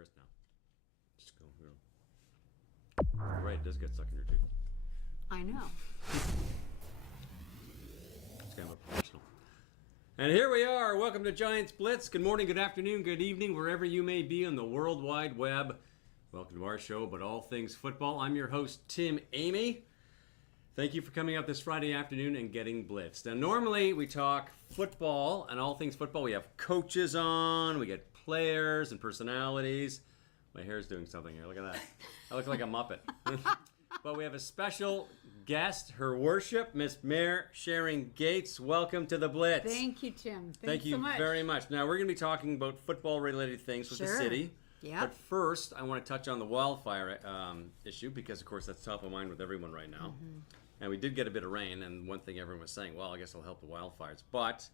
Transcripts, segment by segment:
hear us now. Just go. Right, it does get stuck in your tooth. I know. It's kind of professional. And here we are. Welcome to Giants Blitz. Good morning, good afternoon, good evening, wherever you may be on the World Wide Web. Welcome to our show, but all things football. I'm your host, Tim Amy. Thank you for coming out this Friday afternoon and getting blitzed. Now, normally we talk football and all things football. We have coaches on, we get players and personalities. My hair's doing something here. Look at that. I look like a Muppet. But we have a special guest, Her Worship, Miss Mayor Sharon Gaetz. Welcome to the Blitz. Thank you, Tim. Thank you so much. very much. Now, we're going to be talking about football-related things with the city. Yeah. But first, I want to touch on the wildfire issue because, of course, that's top of mind with everyone right now. Mm-hmm. And we did get a bit of rain, and one thing everyone was saying, well, I guess it'll help the wildfires. But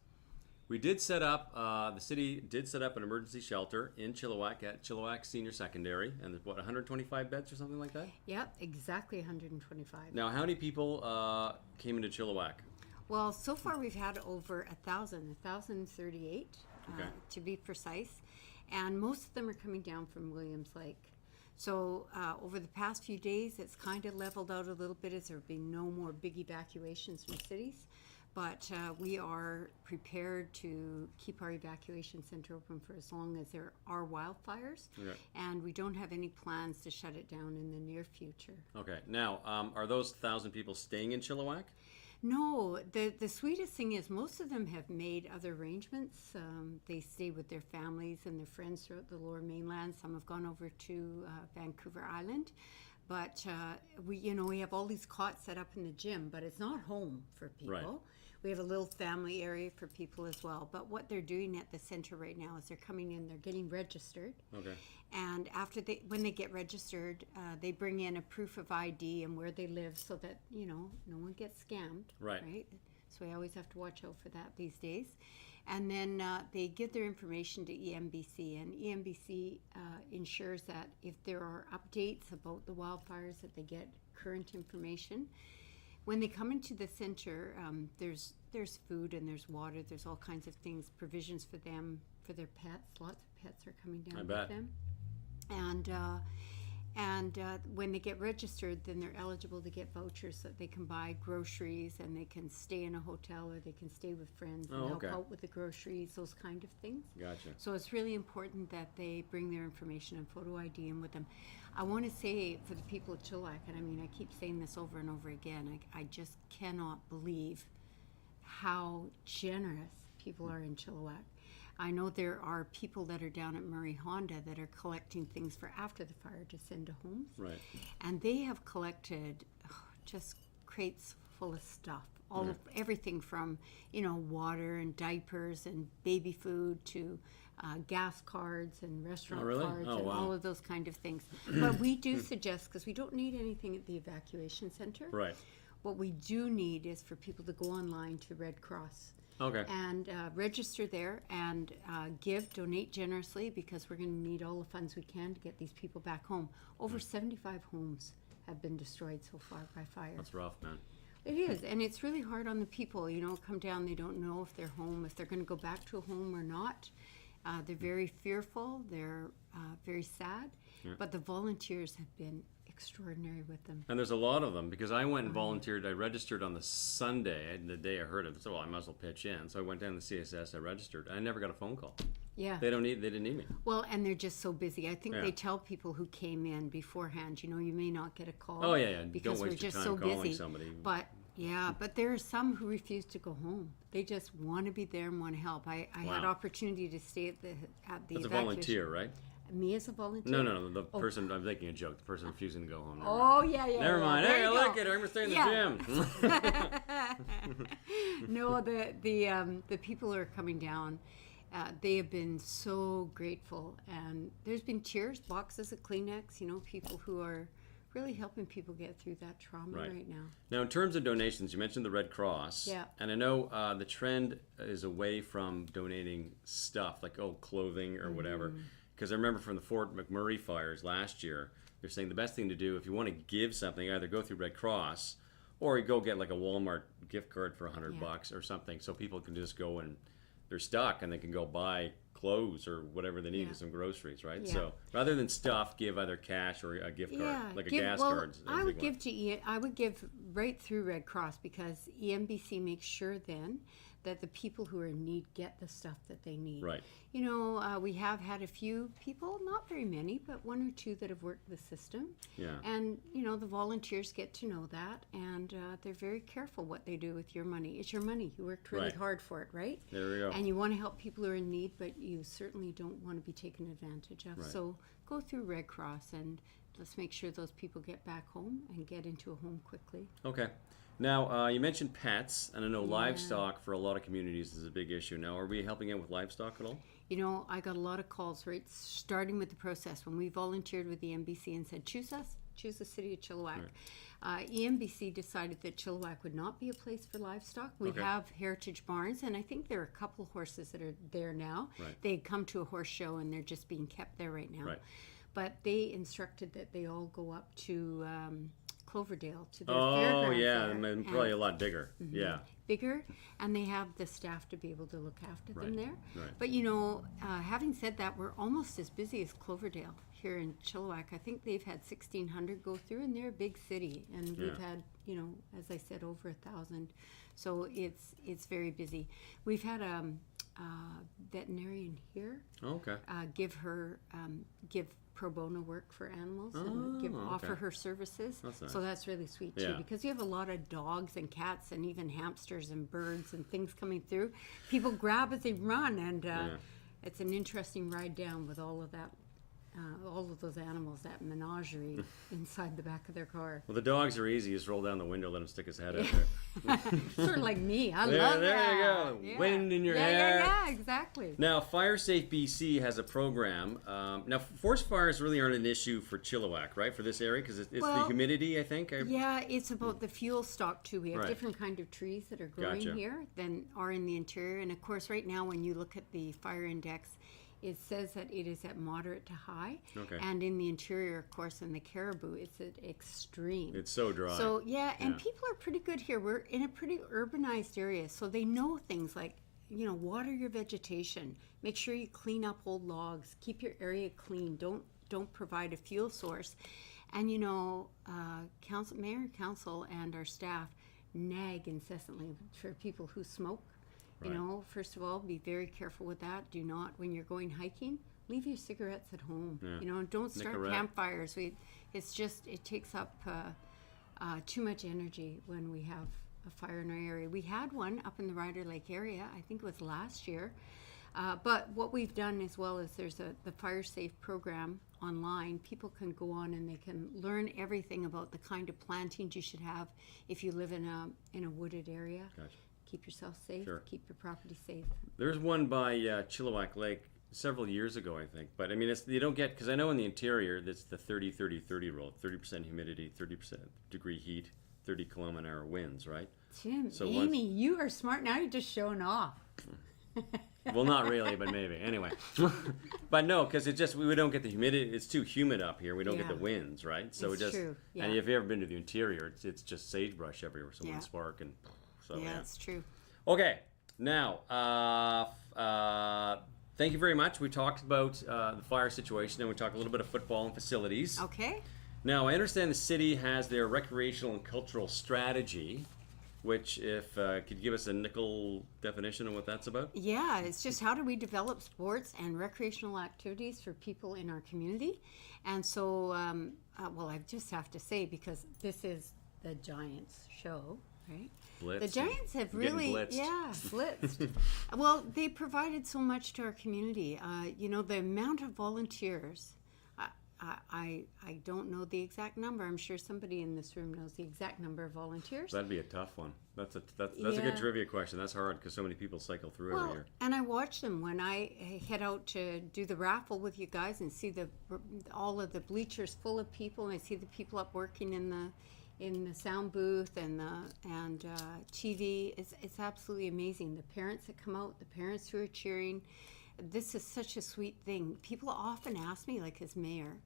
we did set up, the city did set up an emergency shelter in Chilliwack at Chilliwack Senior Secondary, and there's, 125 beds or something like that? Yep, exactly 125. Now, how many people came into Chilliwack? Well, so far we've had over 1,038 Okay. to be precise, and most of them are coming down from Williams Lake. So over the past few days, it's kind of leveled out a little bit as there have been no more big evacuations from cities. But we are prepared to keep our evacuation center open for as long as there are wildfires. Okay. And we don't have any plans to shut it down in the near future. Okay. Now, are those 1,000 people staying in Chilliwack? No, the sweetest thing is most of them have made other arrangements. They stay with their families and their friends throughout the Lower Mainland. Some have gone over to Vancouver Island. But we have all these cots set up in the gym, but it's not home for people. Right. We have a little family area for people as well. But what they're doing at the center right now is they're coming in, they're getting registered. Okay. And when they get registered, they bring in a proof of ID and where they live so that, no one gets scammed. Right? So we always have to watch out for that these days. And then they give their information to EMBC, and EMBC ensures that if there are updates about the wildfires, that they get current information. When they come into the center, there's food and there's water, there's all kinds of things, provisions for them, for their pets. Lots of pets are coming down with them. And when they get registered, then they're eligible to get vouchers so that they can buy groceries and they can stay in a hotel or they can stay with friends and help out with the groceries, those kind of things. Gotcha. So it's really important that they bring their information and photo ID in with them. I want to say for the people of Chilliwack, and I keep saying this over and over again, I just cannot believe how generous people are in Chilliwack. I know there are people that are down at Murray Honda that are collecting things for after the fire to send to homes. Right. And they have collected just crates full of stuff. Everything from, water and diapers and baby food to gas cards and restaurant cards and all of those kind of things. But we do suggest, because we don't need anything at the evacuation center. Right. What we do need is for people to go online to Red Cross. Okay. And register there and donate generously, because we're going to need all the funds we can to get these people back home. Over 75 homes have been destroyed so far by fire. That's rough, man. It is, and it's really hard on the people. Come down, they don't know if they're home, if they're going to go back to a home or not. They're very fearful. They're very sad. Yeah. But the volunteers have been extraordinary with them. And there's a lot of them, because I went and volunteered. I registered on the Sunday, the day I heard of it. So, well, I might as well pitch in. So I went down to the CSS, I registered. I never got a phone call. Yeah. They didn't need me. Well, and they're just so busy. I think they tell people who came in beforehand, you may not get a call. Oh, yeah. Because don't waste we're just your time so calling busy. Somebody. But there are some who refuse to go home. They just want to be there and want to help. I had opportunity to stay at the That's a volunteer, right? Me as a volunteer? No. The person, I'm making a joke. The person refusing to go home. Yeah. Never mind. Hey, I like it. I'm going to stay in the gym. No, the people who are coming down, they have been so grateful. And there's been tears, boxes of Kleenex, people who are really helping people get through that trauma right now. Now, in terms of donations, you mentioned the Red Cross. Yeah. And I know the trend is away from donating stuff like, clothing or whatever. Because I remember from the Fort McMurray fires last year, they're saying the best thing to do if you want to give something, either go through Red Cross or you go get like a Walmart gift card for $100 or something, so people can just go and they're stuck and they can go buy clothes or whatever they need, Yeah. some groceries, right? Yeah. So rather than stuff, give either cash or a gift card, like a gas card. I would give I would give right through Red Cross, because EMBC makes sure then that the people who are in need get the stuff that they need. Right. You know, we have had a few people, not very many, but one or two that have worked the system. Yeah. And, you know, the volunteers get to know that, and they're very careful what they do with your money. It's your money. You worked really Right. hard for it, right? There we go. And you want to help people who are in need, but you certainly don't want to be taken advantage of. Right. So go through Red Cross, and let's make sure those people get back home and get into a home quickly. Okay. Now, you mentioned pets, and I know livestock for a lot of communities is a big issue. Now, are we helping out with livestock at all? You know, I got a lot of calls, right, starting with the process when we volunteered with the EMBC and said, choose us, choose the city of Chilliwack. EMBC decided that Chilliwack would not be a place for livestock. We have heritage barns, and I think there are a couple horses that are there now. Right. They come to a horse show, and they're just being kept there right now. Right. But they instructed that they all go up to Cloverdale, to their Oh, fairgrounds yeah, there, and probably a lot bigger. Yeah. bigger, and they have the staff to be able to look after them there. Right. But you know, having said that, we're almost as busy as Cloverdale here in Chilliwack. I think they've had 1,600 go through, and they're a big city, and we've had, you know, as I said, over 1,000. So it's very busy. We've had a veterinarian here Okay. give pro bono work for animals offer her services. That's nice. So that's really sweet too, Yeah. because you have a lot of dogs and cats and even hamsters and birds and things coming through. People grab as they run, and it's an interesting ride down with all of that. All of those animals, that menagerie inside the back of their car. Well, the dogs are easy. Just roll down the window, let him stick his head out there. Sort of like me. I There- love there that. you go. Yeah. Wind in your yeah, hair. Yeah, exactly. Now, Fire Safe BC has a program. Now, forest fires really aren't an issue for Chilliwack, right? For this area, because it's the humidity, I think. Yeah, it's about the fuel stock too. We have Right. different kind of trees that are growing Gotcha. here than are in the interior. And of course, right now, when you look at the fire index, it says that it is at moderate to high. Okay. And in the interior, of course, in the Caribou, it's at extreme. It's so dry. So, and people are pretty good here. We're in a pretty urbanized area, so they know things like, you know, water your vegetation. Make sure you clean up old logs. Keep your area clean. Don't provide a fuel source. And, you know, mayor, council, and our staff nag incessantly for people who smoke. You Right. know, first of all, be very careful with that. Do not, when you're going hiking, leave your cigarettes at home. Yeah. You know, don't start Nicorette. campfires. It takes up too much energy when we have a fire in our area. We had one up in the Ryder Lake area, I think it was last year. But what we've done as well is there's the Fire Safe program online. People can go on and they can learn everything about the kind of plantings you should have if you live in a wooded area. Gotcha. Keep yourself safe. Sure. Keep your property safe. There's one by Chilliwack Lake several years ago, I think. But I mean, you don't get, because I know in the interior, that's the 30-30-30 rule. 30% humidity, 30% degree heat, 30 kilometer-an-hour winds, right? Tim, So Amy, you are smart. Now you're just showing off. Well, not really, but maybe. Anyway. But no, because we don't get the humidity. It's too humid up here. We don't get the Yeah. winds, right? So It's true, yeah. And if you've ever been to the interior, it's just sagebrush everywhere. So Yeah. one spark and so Yeah, it's true. Okay, now, thank you very much. We talked about the fire situation, and we talked a little bit of football and facilities. Okay. Now, I understand the city has their recreational and cultural strategy, which, if could you give us a nickel definition of what that's about? Yeah, it's just how do we develop sports and recreational activities for people in our community. And so, well, I just have to say, because this is the Giants show, right? Blitz. The Giants have Getting really, blitzed. blitzed. Well, they provided so much to our community. You know, the amount of volunteers. I don't know the exact number. I'm sure somebody in this room knows the exact number of volunteers. That'd be a tough one. That's a good Yeah. trivia question. That's hard because so many people cycle through every year. And I watch them when I head out to do the raffle with you guys and see all of the bleachers full of people, and I see the people up working in the sound booth and TV. It's absolutely amazing. The parents that come out, the parents who are cheering. This is such a sweet thing. People often ask me, like as mayor,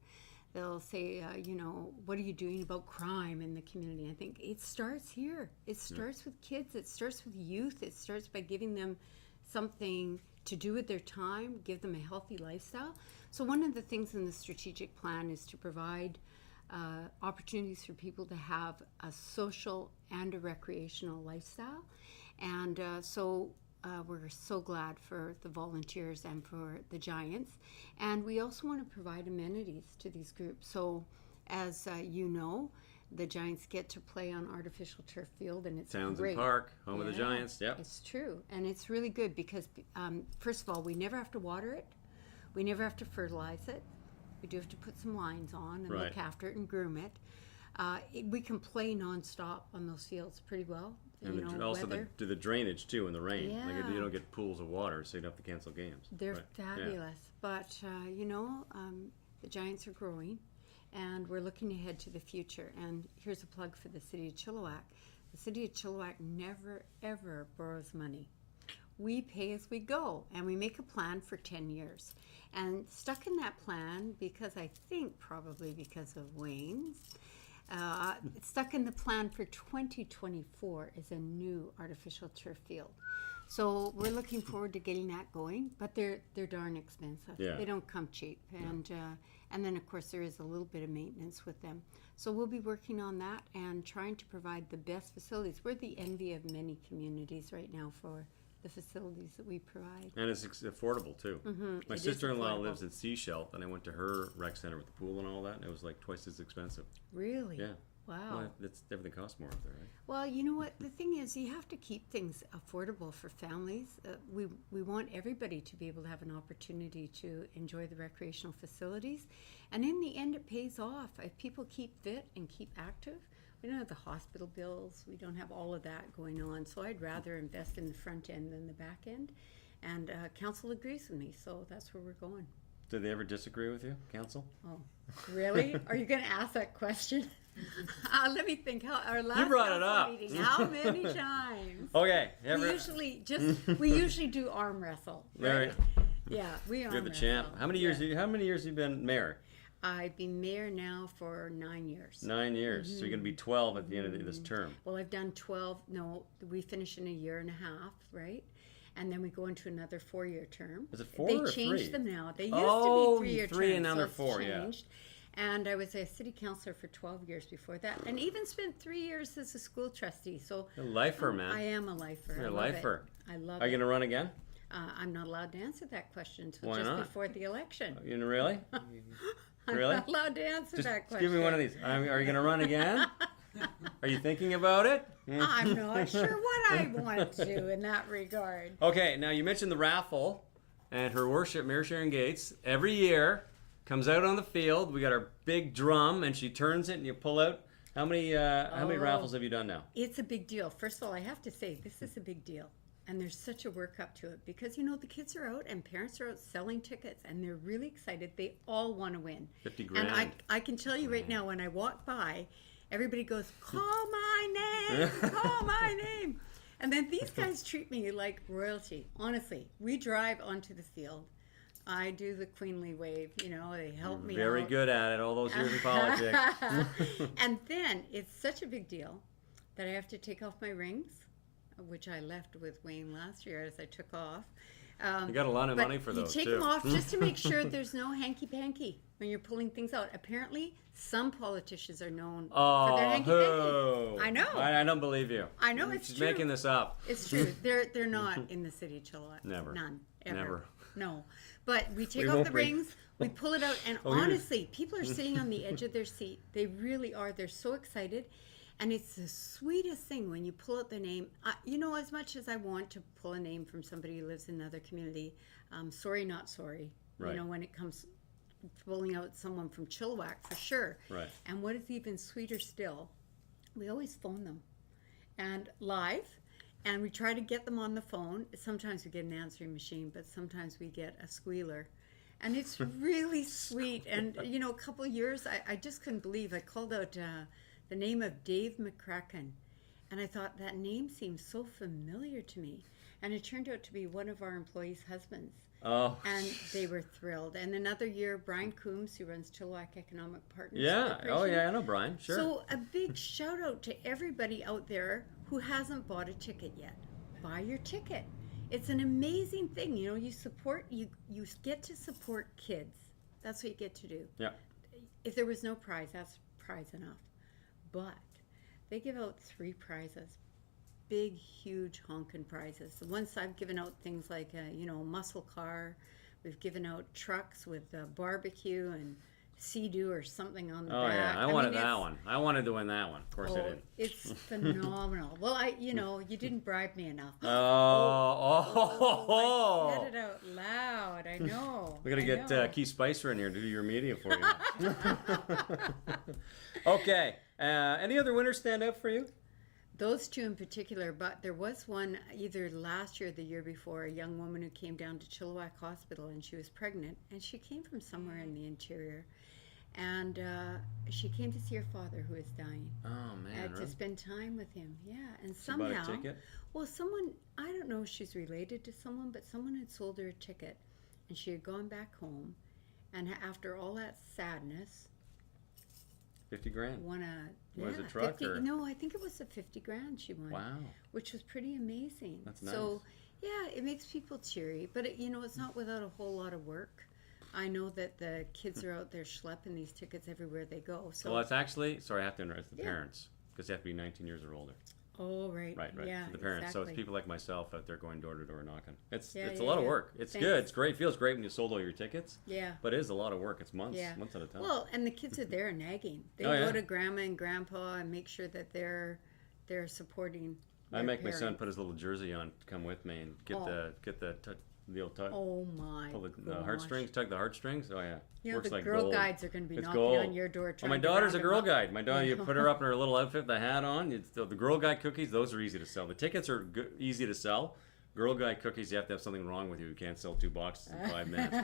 they'll say, you know, what are you doing about crime in the community? I think it starts here. It starts with kids. It starts with youth. It starts by giving them something to do with their time, give them a healthy lifestyle. So one of the things in the strategic plan is to provide opportunities for people to have a social and a recreational lifestyle. And so we're so glad for the volunteers and for the Giants. And we also want to provide amenities to these groups. So as you know, the Giants get to play on artificial turf field, and it's Townsend great. Park, home of the Giants. Yep. It's true. And it's really good because, first of all, we never have to water it. We never have to fertilize it. We do have to put some lines on and look after it and groom it. We can play nonstop on those fields pretty well. And also the drainage, too, in the rain. Yeah. Like, you don't get pools of water, so you don't have to cancel games. They're fabulous. But, the Giants are growing, and we're looking ahead to the future. And here's a plug for the City of Chilliwack. The City of Chilliwack never, ever borrows money. We pay as we go, and we make a plan for 10 years. And stuck in that plan, because I think probably because of Wayne's, stuck in the plan for 2024 is a new artificial turf field. So we're looking forward to getting that going, but they're darn expensive. Yeah. They don't come cheap, and then of course there is a little bit of maintenance with them. So we'll be working on that and trying to provide the best facilities. We're the envy of many communities right now for the facilities that we provide. And it's affordable, too. Mm-hmm. My sister-in-law lives in Seashell, and I went to her rec center with the pool and all that, and it was like twice as expensive. Really? Yeah. Wow. Well, everything costs more up there, right? Well, you know what? The thing is, you have to keep things affordable for families. We want everybody to be able to have an opportunity to enjoy the recreational facilities. And in the end, it pays off. If people keep fit and keep active, we don't have the hospital bills. We don't have all of that going on. So I'd rather invest in the front end than the back end. And council agrees with me, so that's where we're going. Did they ever disagree with you, council? Oh, really? Are you going to ask that question? Let me think. Our last You brought it up. meeting, how many times? Okay. We usually do arm wrestle. Right? Yeah, we arm You're the wrestle. champ. How many years? How many years have you been mayor? I've been mayor now for 9 years. 9 years. So you're going to be 12 at the end of this term. Well, I've done 12. No, we finish in a year and a half, right? And then we go into another 4-year term. Is it 4 they or 3? changed them now. They used to be 3-year terms. 3 and now they're so 4, yeah. And I was a city councilor for 12 years before that, and even spent 3 years as a school trustee. So You're a lifer, man. I am a lifer. You're a I love lifer. it. I love Are you it. going to run again? I'm not allowed to answer that question until Why just not? before the election. You know, really? I'm Really? not allowed to answer Just that question. give me one of these. Are you going to run again? Are you thinking about it? I'm not sure what I want to do in that regard. Okay, now you mentioned the raffle, and Her Worship Mayor Sharon Gaetz every year comes out on the field. We got our big drum, and she turns it, and you pull out. How many raffles have you done now? It's a big deal. First of all, I have to say this is a big deal, and there's such a work up to it because the kids are out and parents are out selling tickets, and they're really excited. They all want to win. 50 grand. And I can tell you right now, when I walk by, everybody goes, "Call my name, call my name." And then these guys treat me like royalty. Honestly, we drive onto the field. I do the queenly wave, they help me Very out. good at it, all those years in politics. And then it's such a big deal that I have to take off my rings, which I left with Wayne last year as I took off. You got a lot of money for those, you take too. them off just to make sure there's no hanky-panky when you're pulling things out. Apparently, some politicians are known for their hanky-panky. I know. I don't believe you. I know, it's She's true. making this up. It's true. They're not in the city of Chilliwack. Never. None. Ever. Never. No. But we take We off won't the bring- rings, we pull it out, and honestly, people are sitting on the edge of their seat. They really are. They're so excited. And it's the sweetest thing when you pull out the name. As much as I want to pull a name from somebody who lives in another community, sorry, not sorry. Right. When it comes to pulling out someone from Chilliwack, for sure. Right. And what is even sweeter still, we always phone them and live. And we try to get them on the phone. Sometimes we get an answering machine, but sometimes we get a squealer. And it's really sweet. And, a couple of years, I just couldn't believe. I called out the name of Dave McCracken. And I thought, that name seems so familiar to me. And it turned out to be one of our employees' husbands. Oh. And they were thrilled. And another year, Brian Coombs, who runs Chilliwack Economic Partners. Yeah. Corporation. Oh, yeah, I know Brian. Sure. So a big shout out to everybody out there who hasn't bought a ticket yet. Buy your ticket. it's an amazing thing. You know, you get to support kids. That's what you get to do. Yeah. If there was no prize, that's prize enough. But they give out 3 prizes, big, huge honking prizes. The ones I've given out things like a muscle car. We've given out trucks with barbecue and Sea-Doo or something on the back. Oh yeah, I wanted that one. I wanted to win that one. Of course I didn't. It's phenomenal. Well, you didn't bribe me enough. Oh. I said it out loud. I know. We're going to get Keith Spicer in here to do your media for you. Okay. Any other winners stand out for you? Those 2 in particular, but there was one either last year or the year before, a young woman who came down to Chilliwack Hospital and she was pregnant, and she came from somewhere in the interior. And she came to see her father who was dying. Oh, man. To spend time with him. Yeah. And She bought a ticket? Well, someone, I don't know if she's related to someone, but someone had sold her a ticket. And she had gone back home. And after all that sadness, 50 grand. Won a Was it a truck 50, or? No, I think it was a 50 grand she won. Wow. Which was pretty amazing. That's nice. So, yeah, it makes people cheery. But, it's not without a whole lot of work. I know that the kids are out there schlepping these tickets everywhere they go. So, Well, it's actually, sorry, I have to interrupt the parents because they have to be 19 years or older. Oh, right. Right. Yeah, For the parents. exactly. So it's people like myself out there going door to door knocking. It's Yeah, a yeah, lot of yeah. work. It's Thanks. good. It's great. It feels great when you sold all your tickets. Yeah. But it is a lot of work. It's months Yeah. at a time. Well, and the kids are there nagging. They Oh, go yeah. to grandma and grandpa and make sure that they're supporting. I make my son parent. put his little jersey on to come with me and get the old tug. Oh my! Pull the gosh. heartstrings, tug the heartstrings. Oh yeah. Works The like girl gold. guides are going to be It's knocking gold. on your door. Well, Trying my to daughter's a round 'em girl up. guide. My daughter, you put her up in her little outfit, the hat on. The girl guide cookies, those are easy to sell. The tickets are easy to sell. Girl guide cookies, you have to have something wrong with you. You can't sell 2 boxes in 5 minutes.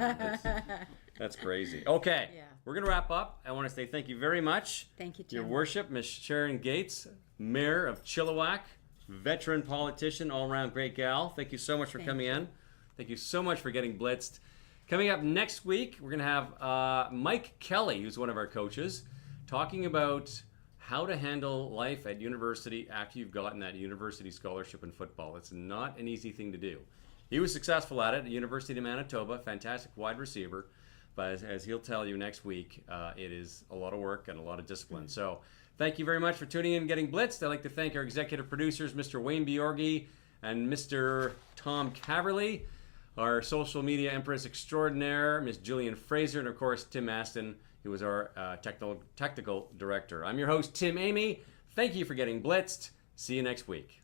That's crazy. Okay, Yeah. we're going to wrap up. I want to say thank you very much. Thank you, Your Tim. Worship, Miss Sharon Gaetz, Mayor of Chilliwack, veteran politician, all-around great gal. Thank you so much for coming in. Thank you so much for getting blitzed. Coming up next week, we're going to have Mike Kelly, who's one of our coaches, talking about how to handle life at university after you've gotten that university scholarship in football. It's not an easy thing to do. He was successful at it at University of Manitoba, fantastic wide receiver, but as he'll tell you next week, it is a lot of work and a lot of discipline. So thank you very much for tuning in and getting blitzed. I'd like to thank our executive producers, Mr. Wayne Bjorgi and Mr. Tom Caverly, our social media empress extraordinaire, Ms. Jillian Fraser, and of course, Tim Aston, who was our technical director. I'm your host, Tim Amy. Thank you for getting blitzed. See you next week.